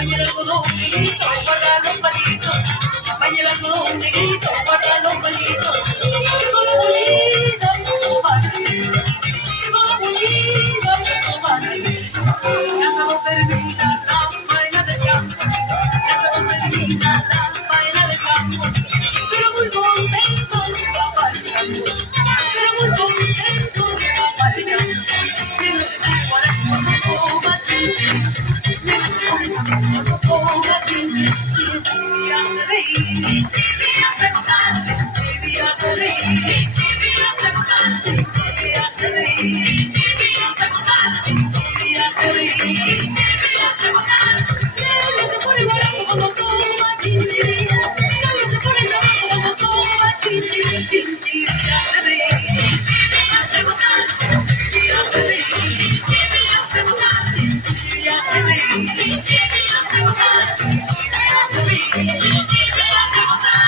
Baña el algodón negrito, guarda los palitos. Baña el algodón negrito, guarda los palitos. Que con la bolita no vale. Que con la bolita no vale. Ya se no termina la faena del campo. Ya se no termina la faena del campo. Pero muy contento se va para el campo. Pero muy contento se va para el campo. Mira ese tipo ahora cuando toma chinche. Mira ese con esa cosa cuando toma chinche. Chinche me hace reír. Chinche me hace gozar. Chinche me hace reír. Chinche me hace gozar. Chinche me hace reír. Chinche me hace gozar. Chinche me hace reír. Chinche me hace gozar. Mira se pone guarapo cuando toma chinche. Mira se pone sabroso cuando toma chinche. Chinche me hace reír. Chinche me hace gozar. Chinche me hace reír. Chinche me hace gozar. Chinche me hace reír. Chinche me hace gozar. Chinche me hace reír. Chinche me hace gozar.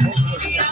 Thank you.